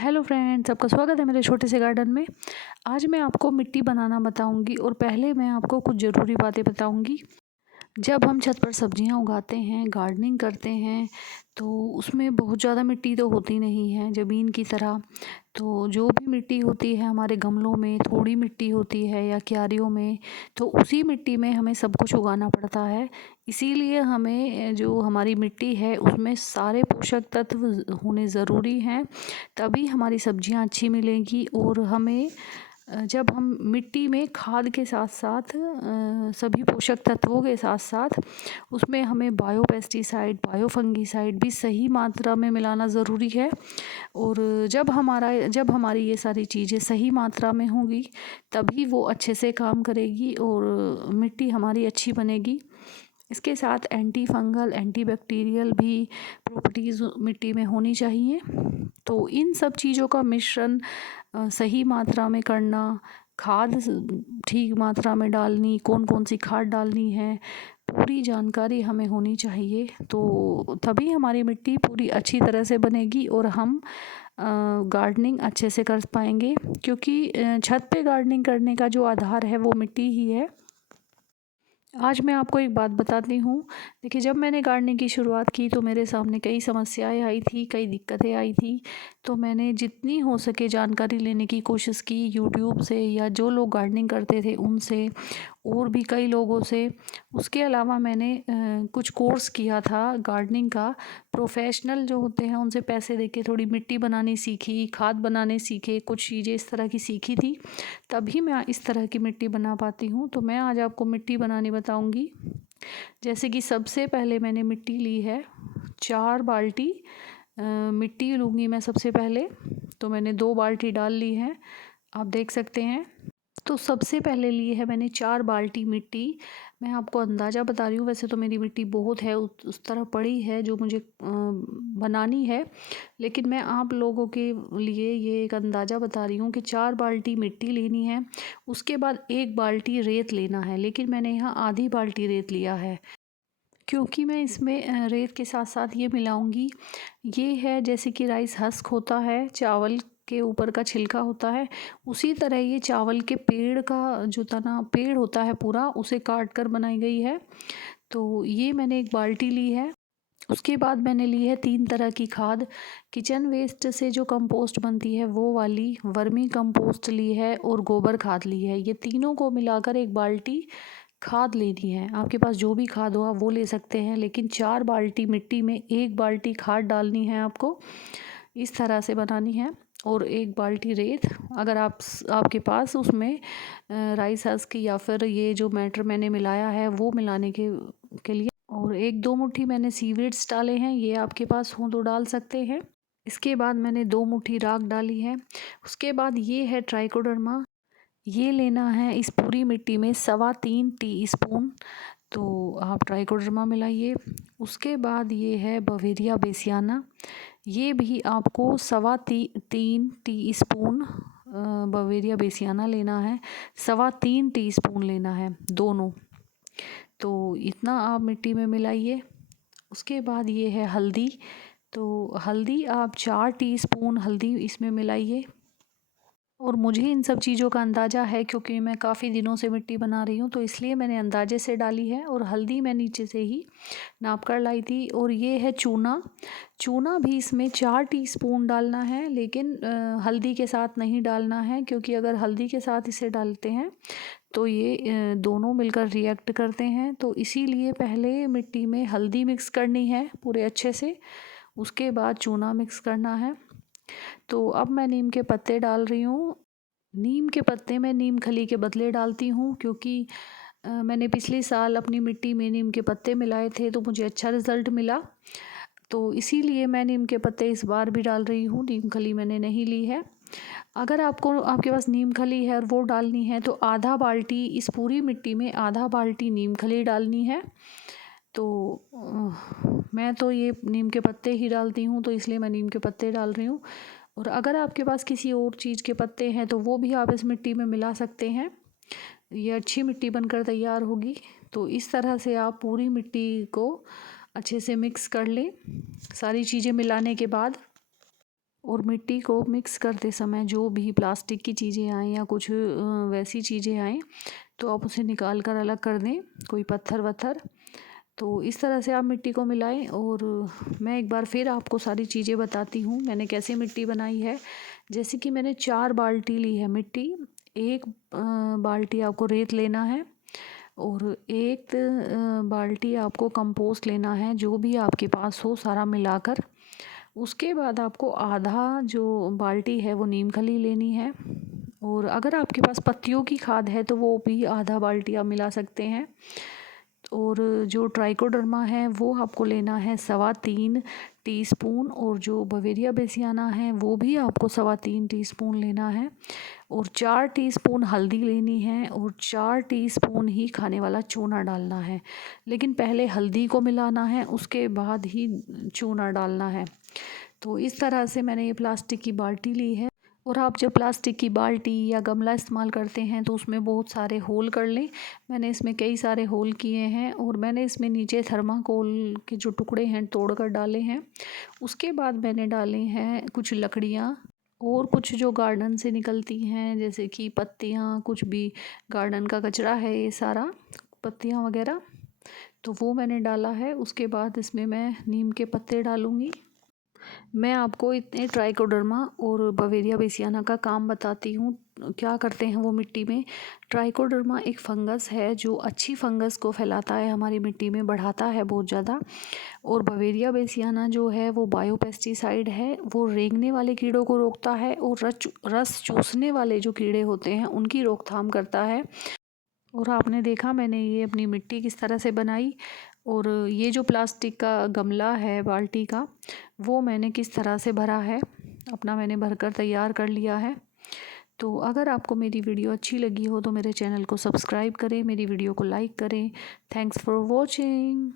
Hello friends, आपका स्वागत है मेरे छोटे से गार्डन में। आज मैं आपको मिट्टी बनाना बताऊंगी और पहले मैं आपको कुछ ज़रूरी बातें बताऊंगी। जब हम छत पर सब्जियां उगाते हैं, गार्डनिंग करते हैं, तो उसमें बहुत ज़्यादा मिट्टी तो होती नहीं है ज़मीन की तरह। तो जो भी मिट्टी होती है हमारे गमलों में, थोड़ी मिट्टी होती है या क्यारियों में, तो उसी मिट्टी में हमें सब कुछ उगाना पड़ता है। इसीलिए हमें जो हमारी मिट्टी है उसमें सारे पोषक तत्व होने ज़रूरी हैं, तभी हमारी सब्जियां अच्छी मिलेंगी। और हमें जब हम मिट्टी में खाद के साथ साथ सभी पोषक तत्वों के साथ साथ उसमें हमें बायो पेस्टिसाइड, बायो फंगिसाइड भी सही मात्रा में मिलाना ज़रूरी है। और जब हमारी ये सारी चीज़ें सही मात्रा में होंगी, तभी वो अच्छे से काम करेगी और मिट्टी हमारी अच्छी बनेगी। इसके साथ एंटी फंगल, एंटी बैक्टीरियल भी प्रॉपर्टीज़ मिट्टी में होनी चाहिए। तो इन सब चीज़ों का मिश्रण सही मात्रा में करना, खाद ठीक मात्रा में डालनी, कौन कौन सी खाद डालनी है, पूरी जानकारी हमें होनी चाहिए। तो तभी हमारी मिट्टी पूरी अच्छी तरह से बनेगी और हम गार्डनिंग अच्छे से कर पाएंगे, क्योंकि छत पे गार्डनिंग करने का जो आधार है वो मिट्टी ही है। आज मैं आपको एक बात बताती हूँ। देखिए, जब मैंने गार्डनिंग की शुरुआत की तो मेरे सामने कई समस्याएं आई थी, कई दिक्कतें आई थी। तो मैंने जितनी हो सके जानकारी लेने की कोशिश की यूट्यूब से, या जो लोग गार्डनिंग करते थे उनसे, और भी कई लोगों से। उसके अलावा मैंने कुछ कोर्स किया था गार्डनिंग का। प्रोफेशनल जो होते हैं उनसे पैसे देके थोड़ी मिट्टी बनानी सीखी, खाद बनाने सीखे, कुछ चीज़ें इस तरह की सीखी थी, तभी मैं इस तरह की मिट्टी बना पाती हूँ। तो मैं आज आपको मिट्टी बनानी बताऊँगी। जैसे कि सबसे पहले मैंने मिट्टी ली है, 4 बाल्टी मिट्टी लूँगी मैं सबसे पहले। तो मैंने 2 बाल्टी डाल ली है, आप देख सकते हैं। तो सबसे पहले ली है मैंने 4 बाल्टी मिट्टी। मैं आपको अंदाज़ा बता रही हूँ, वैसे तो मेरी मिट्टी बहुत है, उस तरह पड़ी है जो मुझे बनानी है, लेकिन मैं आप लोगों के लिए ये एक अंदाज़ा बता रही हूँ कि 4 बाल्टी मिट्टी लेनी है। उसके बाद 1 बाल्टी रेत लेना है, लेकिन मैंने यहाँ आधी बाल्टी रेत लिया है, क्योंकि मैं इसमें रेत के साथ साथ ये मिलाऊंगी। ये है जैसे कि राइस हस्क होता है, चावल के ऊपर का छिलका होता है, उसी तरह ये चावल के पेड़ का जो तना पेड़ होता है पूरा, उसे काट कर बनाई गई है। तो ये मैंने 1 बाल्टी ली है। उसके बाद मैंने ली है 3 तरह की खाद। किचन वेस्ट से जो कंपोस्ट बनती है वो वाली, वर्मी कंपोस्ट ली है, और गोबर खाद ली है। ये तीनों को मिलाकर 1 बाल्टी खाद लेनी है। आपके पास जो भी खाद हो आप वो ले सकते हैं, लेकिन 4 बाल्टी मिट्टी में 1 बाल्टी खाद डालनी है आपको। इस तरह से बनानी है। और 1 बाल्टी रेत, अगर आपके पास उसमें राइस हस्क या फिर ये जो मैटर मैंने मिलाया है वो मिलाने के लिए, और 1-2 मुट्ठी मैंने सीवीड्स डाले हैं, ये आपके पास हो तो डाल सकते हैं। इसके बाद मैंने 2 मुट्ठी राख डाली है। उसके बाद ये है ट्राइकोडर्मा, ये लेना है इस पूरी मिट्टी में 3.25 टीस्पून। तो आप ट्राइकोडर्मा मिलाइए। उसके बाद ये है बवेरिया बेसियाना, ये भी आपको 3.25 टीस्पून बवेरिया बेसियाना लेना है, 3.25 टीस्पून लेना है दोनों। तो इतना आप मिट्टी में मिलाइए। उसके बाद ये है हल्दी, तो हल्दी आप 4 टीस्पून हल्दी इसमें मिलाइए। और मुझे इन सब चीज़ों का अंदाज़ा है, क्योंकि मैं काफ़ी दिनों से मिट्टी बना रही हूँ, तो इसलिए मैंने अंदाजे से डाली है। और हल्दी मैं नीचे से ही नाप कर लाई थी। और ये है चूना, चूना भी इसमें 4 टीस्पून डालना है, लेकिन हल्दी के साथ नहीं डालना है, क्योंकि अगर हल्दी के साथ इसे डालते हैं तो ये दोनों मिलकर रिएक्ट करते हैं। तो इसीलिए पहले मिट्टी में हल्दी मिक्स करनी है पूरे अच्छे से, उसके बाद चूना मिक्स करना है। तो अब मैं नीम के पत्ते डाल रही हूँ। नीम के पत्ते मैं नीम खली के बदले डालती हूँ, क्योंकि मैंने पिछले साल अपनी मिट्टी में नीम के पत्ते मिलाए थे तो मुझे अच्छा रिज़ल्ट मिला। तो इसीलिए मैं नीम के पत्ते इस बार भी डाल रही हूँ, नीम खली मैंने नहीं ली है। अगर आपके पास नीम खली है और वो डालनी है, तो आधा बाल्टी इस पूरी मिट्टी में आधा बाल्टी नीम खली डालनी है। तो मैं तो ये नीम के पत्ते ही डालती हूँ, तो इसलिए मैं नीम के पत्ते डाल रही हूँ। और अगर आपके पास किसी और चीज़ के पत्ते हैं तो वो भी आप इस मिट्टी में मिला सकते हैं, ये अच्छी मिट्टी बनकर तैयार होगी। तो इस तरह से आप पूरी मिट्टी को अच्छे से मिक्स कर लें। सारी चीज़ें मिलाने के बाद और मिट्टी को मिक्स करते समय जो भी प्लास्टिक की चीज़ें आएँ या कुछ वैसी चीज़ें आएँ तो आप उसे निकाल कर अलग कर दें, कोई पत्थर वत्थर। तो इस तरह से आप मिट्टी को मिलाएं। और मैं एक बार फिर आपको सारी चीज़ें बताती हूँ मैंने कैसे मिट्टी बनाई है। जैसे कि मैंने 4 बाल्टी ली है मिट्टी। एक बाल्टी आपको रेत लेना है और एक बाल्टी आपको कंपोस्ट लेना है, जो भी आपके पास हो सारा मिलाकर। उसके बाद आपको आधा जो बाल्टी है वो नीम खली लेनी है, और अगर आपके पास पत्तियों की खाद है तो वो भी आधा बाल्टी आप मिला सकते हैं। और जो ट्राइकोडर्मा है वो आपको लेना है 3.25 टीस्पून, और जो बवेरिया बेसियाना है वो भी आपको 3.25 टीस्पून लेना है। और 4 टीस्पून हल्दी लेनी है और 4 टीस्पून ही खाने वाला चूना डालना है। लेकिन पहले हल्दी को मिलाना है, उसके बाद ही चूना डालना है। तो इस तरह से मैंने ये प्लास्टिक की बाल्टी ली है। और आप जब प्लास्टिक की बाल्टी या गमला इस्तेमाल करते हैं तो उसमें बहुत सारे होल कर लें। मैंने इसमें कई सारे होल किए हैं और मैंने इसमें नीचे थर्माकोल के जो टुकड़े हैं तोड़ कर डाले हैं। उसके बाद मैंने डाले हैं कुछ लकड़ियाँ और कुछ जो गार्डन से निकलती हैं, जैसे कि पत्तियाँ, कुछ भी गार्डन का कचरा है ये सारा, पत्तियाँ वगैरह, तो वो मैंने डाला है। उसके बाद इसमें मैं नीम के पत्ते डालूँगी। मैं आपको इतने ट्राइकोडर्मा और बवेरिया बेसियाना का काम बताती हूँ क्या करते हैं वो मिट्टी में। ट्राइकोडर्मा एक फंगस है जो अच्छी फंगस को फैलाता है, हमारी मिट्टी में बढ़ाता है बहुत ज़्यादा। और बवेरिया बेसियाना जो है वो बायोपेस्टिसाइड है, वो रेंगने वाले कीड़ों को रोकता है और रस चूसने वाले जो कीड़े होते हैं उनकी रोकथाम करता है। और आपने देखा मैंने ये अपनी मिट्टी किस तरह से बनाई, और ये जो प्लास्टिक का गमला है बाल्टी का वो मैंने किस तरह से भरा है, अपना मैंने भरकर तैयार कर लिया है। तो अगर आपको मेरी वीडियो अच्छी लगी हो तो मेरे चैनल को सब्सक्राइब करें, मेरी वीडियो को लाइक करें। Thanks for watching.